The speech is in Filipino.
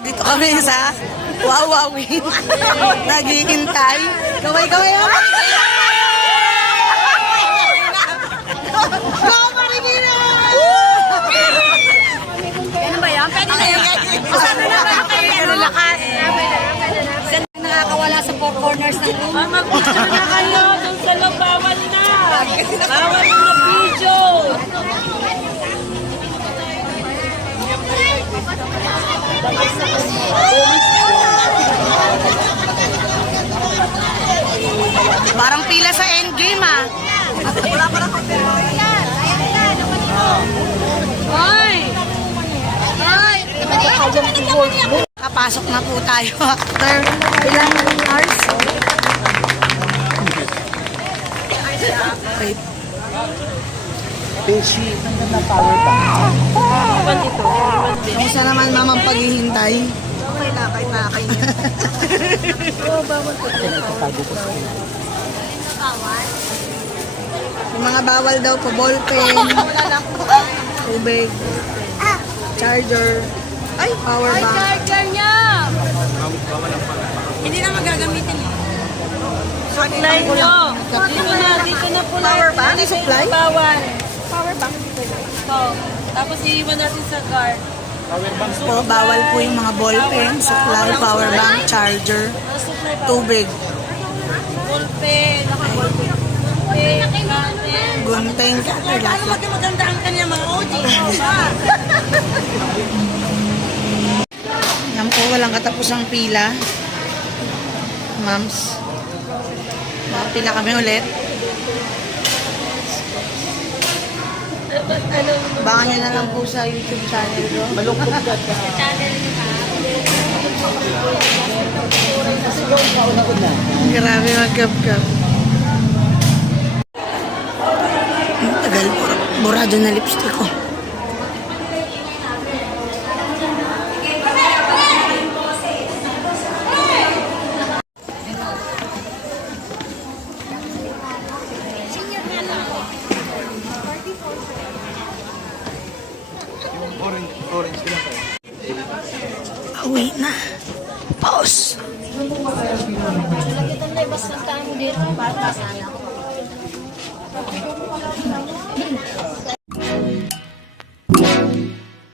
Dito kami sa Wawawin. Naghihintay. Kaway-kaway ako. Ano ba yan? Pwede na yan. Sana na ba kayo lakas? Nakakawala sa four corners ng room. Mag-picture na kayo dun sa loob, bawal na. Bawal na video. Parang pila sa endgame ah. Hoy! Hoy! Kapasok na po tayo after ilang hours. Wait. Beshi, nandun na power bank. Kamusta naman mamang paghihintay? Okay na, kahit nakakain niya. Yung mga bawal daw po, ballpen, tubig, charger, ay, power bank. Charger niya! Hindi na magagamitin yun. Supply nyo. Dito na po Power lahat. bank? Ano supply? Bawal. Power bank. Ito. Tapos iiwan natin sa car. Po, bawal po yung mga ballpen, supply, power bank, charger, tubig, Ballpen. Ballpen. Kanin. gunting, lahat. Maganda ang kanya mga OG. Yan po, walang katapusang pila. Mams. Pila kami ulit. Baka nyo na lang po sa YouTube channel ko. Malungkot ka. Kauna-una. Grabe mag-gap-gap. Ang tagal, burado na lipstick ko. Orange din ako. Uwi na. Pause. Kita na, basta tayo dito. Para sana ako.